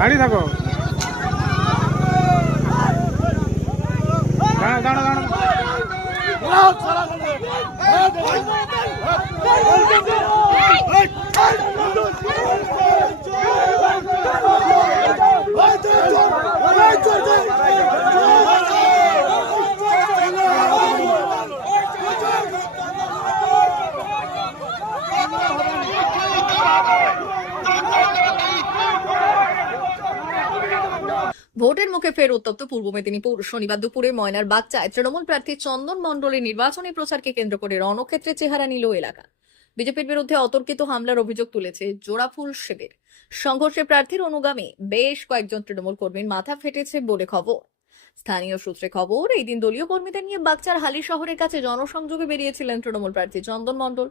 দাঁড়িয়ে থাকো, দাঁড়াও দাঁড়াও দাঁড়াও। ভোটের মুখে ফের উত্তপ্ত পূর্ব মেদিনীপুর। শনিবার দুপুরে ময়নার বাগচায় তৃণমূল প্রার্থী চন্দন মণ্ডলের নির্বাচনী প্রচারকে কেন্দ্র করে রণক্ষেত্রে চেহারা নিল এলাকা। বিজেপির বিরুদ্ধে অতর্কিত হামলার অভিযোগ তুলেছে জোড়াফুল শিবির। সংঘর্ষে প্রার্থীর অনুগামী বেশ কয়েকজন তৃণমূল কর্মীর মাথা ফেটেছে বলে খবর। স্থানীয় সূত্রে খবর, এই দিন দলীয় কর্মীদের নিয়ে বাগচার হালি শহরের কাছে জনসংযোগে বেরিয়েছিলেন তৃণমূল প্রার্থী চন্দন মণ্ডল।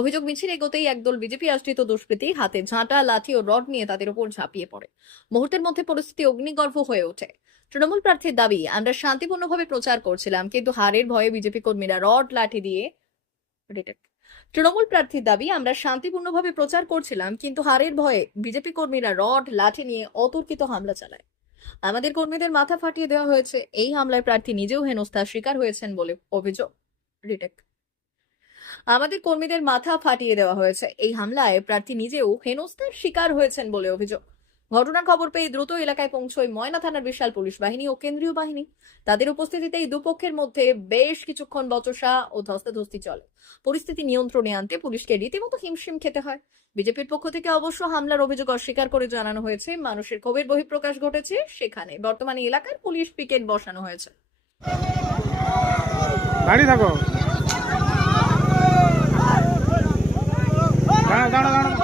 অভিযোগ মিছিল এগোতেই একদল বিজেপি আশ্রিত দুষ্কৃতী হাতে ঝাঁটা, লাঠি ও রড নিয়ে তাদের উপর ঝাঁপিয়ে পড়ে। মুহূর্তের মধ্যে পরিস্থিতি অগ্নিগর্ভ হয়ে ওঠে। তৃণমূল প্রার্থীর দাবি, আমরা শান্তিপূর্ণভাবে প্রচার করছিলাম, কিন্তু হারের ভয়ে বিজেপি কর্মীরা রড লাঠি দিয়ে তৃণমূল প্রার্থীর দাবি, আমরা শান্তিপূর্ণভাবে প্রচার করছিলাম, কিন্তু হারের ভয়ে বিজেপি কর্মীরা রড লাঠি নিয়ে অতর্কিত হামলা চালায়। আমাদের কর্মীদের মাথা ফাটিয়ে দেওয়া হয়েছে। এই হামলায় প্রার্থী নিজেও হেনস্থার শিকার হয়েছেন বলে অভিযোগ। আমাদের কর্মীদের মাথা ফাটিয়ে দেওয়া হয়েছে। এই হামলায় প্রার্থী নিজেও হেনস্থার শিকার হয়েছেন বলে অভিযোগ। ঘটনার খবর পেয়ে দ্রুত এলাকায় পৌঁছয় ময়না থানার বিশাল পুলিশ বাহিনী ও কেন্দ্রীয় বাহিনী। তাদের উপস্থিতিতেই দুপক্ষের মধ্যে বেশ কিছুক্ষণ বচসা ও ধস্তাধস্তি চলে। পরিস্থিতি নিয়ন্ত্রণে আনতে পুলিশকে রীতিমতো হিমশিম খেতে হয়। বিজেপির পক্ষ থেকে অবশ্য হামলার অভিযোগ অস্বীকার করে জানানো হয়েছে, মানুষের ক্ষোভের বহিঃপ্রকাশ ঘটেছে সেখানে। বর্তমানে এলাকার পুলিশ পিকেট বসানো হয়েছে। দাঁড়িয়ে থাকো, দাঁড়াও দাঁড়াও দাঁড়াও।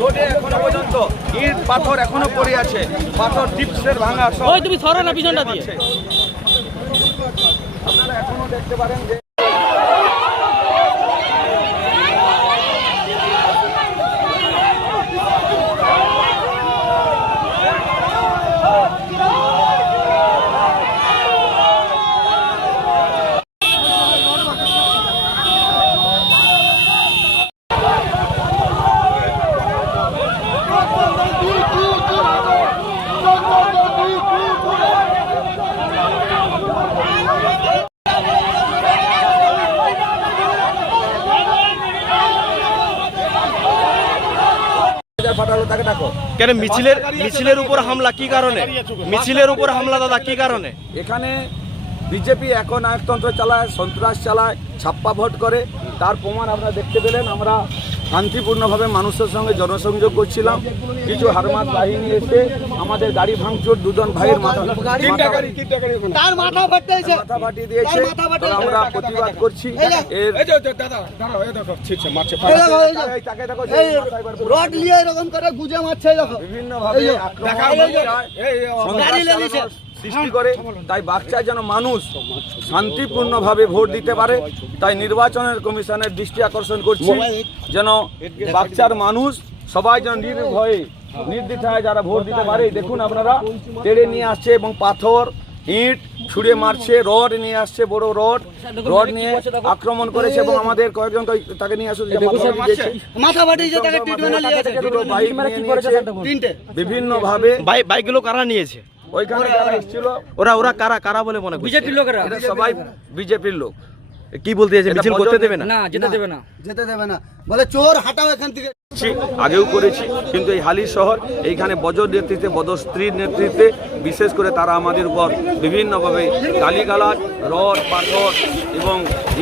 রোডে এখনো পর্যন্ত ইট পাথর এখনো পড়ে আছে, পাথর ডিপসের ভাঙা সব। ওই তুমি সরো না পিছনটা দিয়ে। আপনারা এখনো দেখতে পারেন যে ফাটালো তাকে ডাকো। কেন মিছিলের উপর হামলা কি কারণে? মিছিলের উপর হামলা দাদা কি কারণে? এখানে বিজেপি এখন নায়কতন্ত্র চালায়, সন্ত্রাস চালায়, ছাপ্পা ভোট করে, তার প্রমাণ আপনারা দেখতে পেলেন। আমরা শান্তিপূর্ণভাবে মানুষের সঙ্গে জনসংযোগ করছিলাম, কিছু হারমাত বাহিনী এসে আমাদের গাড়ি ভাঙচুর, দুজন ভাইয়ের মাথা ফাটিয়ে দিয়েছে। আমরা প্রতিবাদ করছি। বিভিন্নভাবে সৃষ্টি করে, তাই বাচ্চা যেন মানুষ শান্তিপূর্ণভাবে ভোট দিতে পারে, তাই নির্বাচনের কমিশনের দৃষ্টি আকর্ষণ করছি যেন বাচ্চার মানুষ সবাই যেন নির্ভয়ে নির্দ্বিধায় যারা ভোট দিতে পারে। দেখুন আপনারা তেড়ে নিয়ে আসছে এবং পাথর ইট ছুঁড়ে মারছে, রড নিয়ে আসছে, বড় রড নিয়ে আক্রমণ করেছে এবং আমাদের কয়েকজন তাকে নিয়ে আসছে বিভিন্ন ভাবে। বাইকগুলো কারা নিয়েছে? ওইখানে যারা এসেছিল ওরা কারা বলে মনে করছে? বিজেপির লোকেরা, সবাই বিজেপির লোক। কি বলতে চাইছে? মিছিল করতে দেবে না? যেতে দেবে না বলে চোর হাঁটাও এখান থেকে। আগেও করেছি, কিন্তু এই হালি শহর এইখানে বজর নেতৃত্বে, বদস্ত্রীর নেতৃত্বে বিশেষ করে তারা আমাদের উপর বিভিন্নভাবে গালিগালাজ, রড, পাথর এবং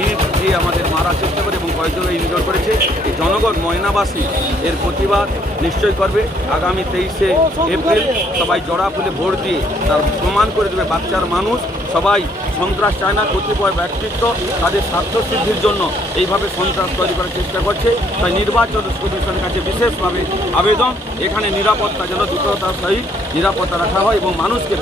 ইট দিয়ে আমাদের মারার চেষ্টা করে এবং কয়েকজন ইনজোর করেছে। এই জনগণ ময়নাবাসী এর প্রতিবাদ নিশ্চয় করবে। আগামী 23শে এপ্রিল সবাই জোড়া ফুলে ভোট দিয়ে তার প্রমাণ করে দেবে বাচ্চার মানুষ সবাই সন্ত্রাস চায় না। কতিপয় ব্যক্তিত্ব তাদের স্বার্থ সিদ্ধির জন্য এইভাবে সন্ত্রাস তৈরি করার চেষ্টা করছে। তাই নির্বাচন কমিশনের কাছে বিশেষভাবে আবেদন, এখানে নিরাপত্তা যেন দ্রুততার সহিত নিরাপত্তা রাখা হয় এবং মানুষকে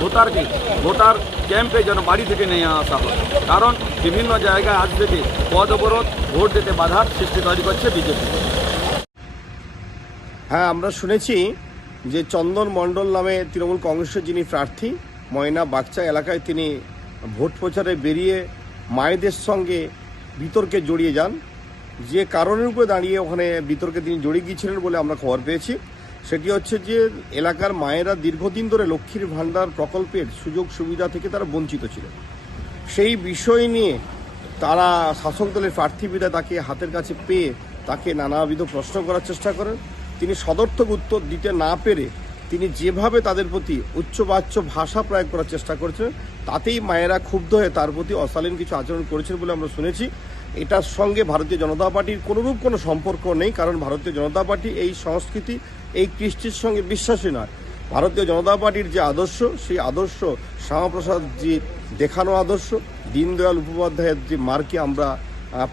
ভোটার ক্যাম্পে যেন বাড়ি থেকে নিয়ে আসা হয়। কারণ বিভিন্ন জায়গায় আজ থেকে পদ অবরোধ, ভোট দিতে বাধার সৃষ্টি তৈরি করছে বিজেপি। হ্যাঁ, আমরা শুনেছি যে চন্দন মণ্ডল নামে তৃণমূল কংগ্রেসের যিনি প্রার্থী, ময়না বাগচা এলাকায় তিনি ভোট প্রচারে বেরিয়ে মায়েদের সঙ্গে বিতর্কে জড়িয়ে যান। যে কারণের উপরে দাঁড়িয়ে ওখানে বিতর্কে তিনি জড়িয়ে গিয়েছিলেন বলে আমরা খবর পেয়েছি, সেটি হচ্ছে যে এলাকার মায়েরা দীর্ঘদিন ধরে লক্ষ্মীর ভাণ্ডার প্রকল্পের সুযোগ সুবিধা থেকে তারা বঞ্চিত ছিল। সেই বিষয় নিয়ে তারা শাসক দলের প্রার্থী বিধায় তাকে হাতের কাছে পেয়ে তাকে নানাবিধ প্রশ্ন করার চেষ্টা করেন। তিনি সদর্থক উত্তর দিতে না পেরে তিনি যেভাবে তাদের প্রতি উচ্চবাচ্য ভাষা প্রয়োগ করার চেষ্টা করছেন, তাতেই মায়েরা ক্ষুব্ধ হয়ে তার প্রতি অশালীন কিছু আচরণ করেছেন বলে আমরা শুনেছি। এটার সঙ্গে ভারতীয় জনতা পার্টির কোনোরূপ কোনো সম্পর্ক নেই, কারণ ভারতীয় জনতা পার্টি এই সংস্কৃতি, এই কৃষ্টির সঙ্গে বিশ্বাসী নয়। ভারতীয় জনতা পার্টির যে আদর্শ, সেই আদর্শ শ্যামাপ্রসাদজির দেখানো আদর্শ, দীনদয়াল উপাধ্যায়ের যে মার্কে আমরা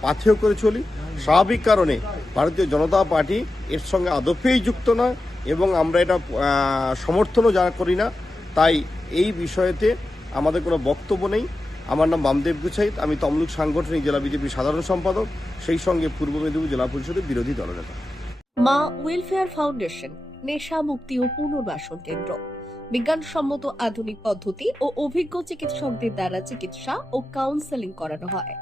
পাথেয় করে চলি। স্বাভাবিক কারণে ভারতীয় জনতা পার্টি এর সঙ্গে আদপেই যুক্ত নয় এবং আমরা এটা সমর্থনও করি না। তাই এই বিষয়েতে আমাদের কোনো বক্তব্য নেই। আমার নাম বামদেব গুছাইত, আমি তমলুক সাংগঠনিক জেলা বিজেপির সাধারণ সম্পাদক, সেই সঙ্গে পূর্ব মেদিনীপুর জেলা পরিষদের বিরোধী দলনেতা। মা ওয়েলফেয়ার ফাউন্ডেশন নেশা মুক্তি ও পুনর্বাসন কেন্দ্র বিজ্ঞানসম্মত আধুনিক পদ্ধতি ও অভিজ্ঞ চিকিৎসকদের দ্বারা চিকিৎসা ও কাউন্সেলিং করানো হয়।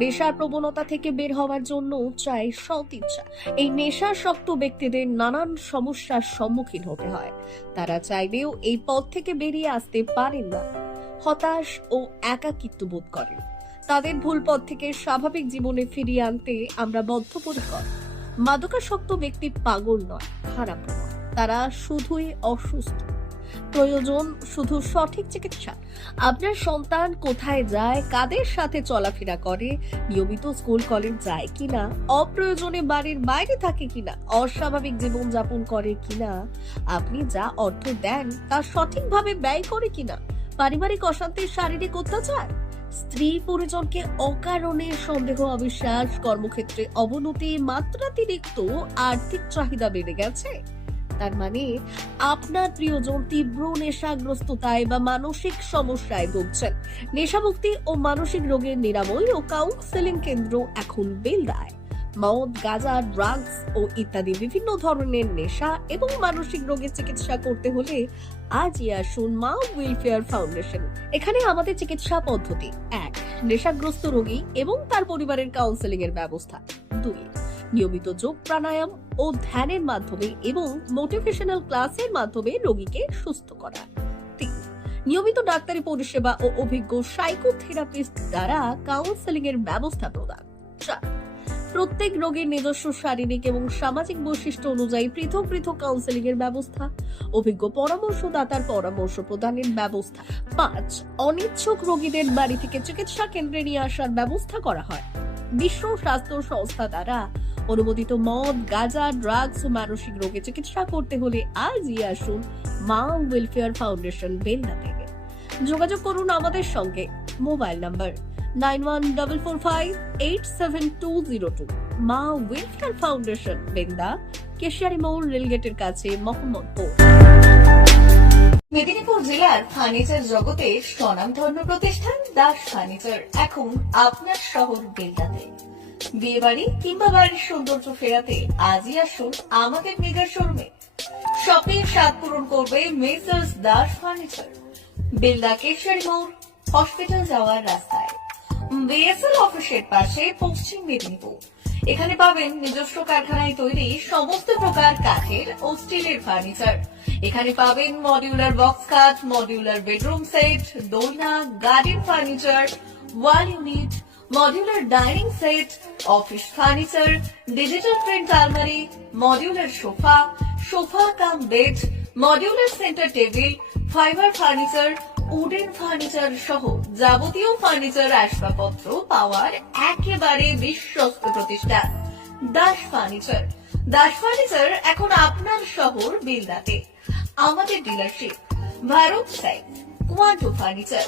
নেশার প্রবণতা থেকে বের হওয়ার জন্য চাই সৎ ইচ্ছা। এই নেশাসক্ত ব্যক্তিদের নানান সমস্যার সম্মুখীন হতে হয়, তারা চাইলেও এই পথ থেকে বেরিয়ে আসতে পারেন না, হতাশ ও একাকিত্ব বোধ করেন। তাদের ভুল পথ থেকে স্বাভাবিক জীবনে ফিরিয়ে আনতে আমরা বদ্ধপরিকর। মাদকাসক্ত ব্যক্তি পাগল নয়, খারাপ নয়, তারা শুধুই অসুস্থ। প্রয়োজন শুধু সঠিক চিকিৎসা। আপনার সন্তান কোথায় যায়, কাদের সাথে চলাফেরা করে, নিয়মিত স্কুল কলেজ যায় কিনা, অপ্রয়োজনে বাড়ির বাইরে থাকে কিনা, অস্বাভাবিক জীবন যাপন করে কিনা, আপনি যা অর্থ দেন তা সঠিকভাবে ব্যয় করে কিনা, পারিবারিক অশান্তির শারীরিক অত্যাচার, স্ত্রী পরিজনকে অকারণে সন্দেহ অবিশ্বাস, কর্মক্ষেত্রে অবনতি, মাত্রাতিরিক্ত আর্থিক চাহিদা বেড়ে গেছে, তার মানে আপনার প্রিয়জন তীব্র নেশাগ্রস্ততায় বা মানসিক সমস্যায় ভুগছেন। নেশামুক্তি ও মানসিক রোগের নিরাময় ও কাউন্সেলিং কেন্দ্র এখন বেলদায়। মদ, গাঁজা, ড্রাগস ও ইত্যাদি বিভিন্ন ধরনের নেশা এবং মানসিক রোগের চিকিৎসা করতে হলে আজই আসুন মা ওয়েলফেয়ার ফাউন্ডেশন। এখানে আমাদের চিকিৎসা পদ্ধতি: 1. নেশাগ্রস্ত রোগী এবং তার পরিবারের কাউন্সেলিং এর ব্যবস্থা। 2. নিয়মিত যোগ, প্রাণায়াম ও ধ্যানের মাধ্যমে এবং মোটিভেশনাল ক্লাসের মাধ্যমে রোগীকে সুস্থ করা। 3. নিয়মিত ডাক্তারি পরিষেবা ও অভিজ্ঞ সাইকোথেরাপিস্ট দ্বারা কাউন্সেলিং এর ব্যবস্থা প্রদান। 4. প্রত্যেক রোগীর নিজস্ব শারীরিক এবং সামাজিক বৈশিষ্ট্য অনুযায়ী পৃথক পৃথক কাউন্সেলিং এর ব্যবস্থা, অভিজ্ঞ পরামর্শদাতার পরামর্শ প্রদানের ব্যবস্থা। 5. অনিচ্ছুক রোগীদের বাড়ি থেকে চিকিৎসা কেন্দ্রে নিয়ে আসার ব্যবস্থা করা হয়। বিশ্ব স্বাস্থ্য সংস্থা দ্বারা অনুমোদিত মদ, গাঁজা, ড্রাগস ও মানসিক রোগে চিকিৎসা করতে হলে আজই আসুন মা ওয়েলফেয়ার ফাউন্ডেশন বেলদা থেকে। যোগাযোগ করুন আমাদের সঙ্গে। Mobile number 9144587202। মা ওয়েলফেয়ার ফাউন্ডেশন, বেলদা, কেশিয়ারি মোড়, রেলগেটের কাছে, মোহাম্মদপুর। মেদিনীপুর জেলার ফার্নিচার জগতে স্বনামধন্য প্রতিষ্ঠান দাস ফার্নিচার এখন আপনার শহর বেলদাতে। বিয়ে বাড়ি কিংবা বাড়ির সৌন্দর্য ফেরাতে আজই আসুন আমাদের মেগা শোরুমে। শপিং স্বাদ পূরণ করবে মেসার্স দাস ফার্নিচার, বেলদা, কেশিয়ারি মোড়, হসপিটাল যাওয়ার রাস্তায়, বিএসএল অফিসের পাশে, পশ্চিম মেদিনীপুর। এখানে পাবেন নিজস্ব কারখানায় তৈরি সমস্ত প্রকার কাঠের ও স্টিলের ফার্নিচার। এখানে পাবেন মডিউলার বক্স খাট, মডিউলার বেডরুম সেট, দোলনা, garden furniture, wall unit, modular dining set, office furniture, digital print আলমারি, modular sofa, sofa cum bed, modular centre table, fibre furniture, wooden furniture সহ যাবতীয় ফার্নিচার আসবাবপত্র পাওয়ার একেবারে বিশ্বস্ত প্রতিষ্ঠান দাস ফার্নিচার। দাস ফার্নিচার এখন আপনার শহর বেলদাতে। আমাদের dealership: Bharat side, Quanto furniture,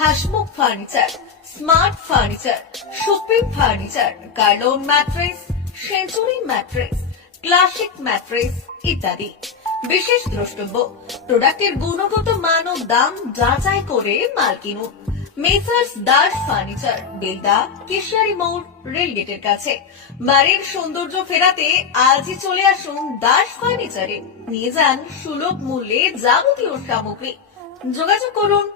Hasmukh furniture, smart furniture, supreme furniture, Kurlon mattress, century mattress, classic mattress ইত্যাদি। বিশেষ দ্রষ্টব্য: প্রোডাক্টের গুণগত মান ও দাম যাচাই করে মাল কিনুন। মেসার্স দাস ফার্নিচার, বেলদা, কেশিয়ারি মোড়, রেলগেটের কাছে। বাড়ির সৌন্দর্য ফেরাতে আজই চলে আসুন দাস ফার্নিচারে। নিয়ে যান সুলভ মূল্যে যাবতীয় সামগ্রী। যোগাযোগ করুন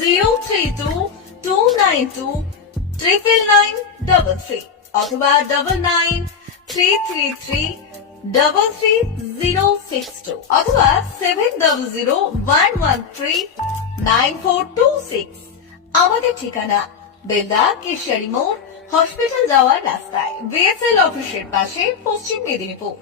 03229299933 অথবা 9933333062 অথবা 7001139426। আমাদের ঠিকানা বেলদা, কেশিয়ারি মোড়, হসপিটাল যাওয়ার রাস্তায়, বিএসএল অফিসের পাশে, পশ্চিম মেদিনীপুর।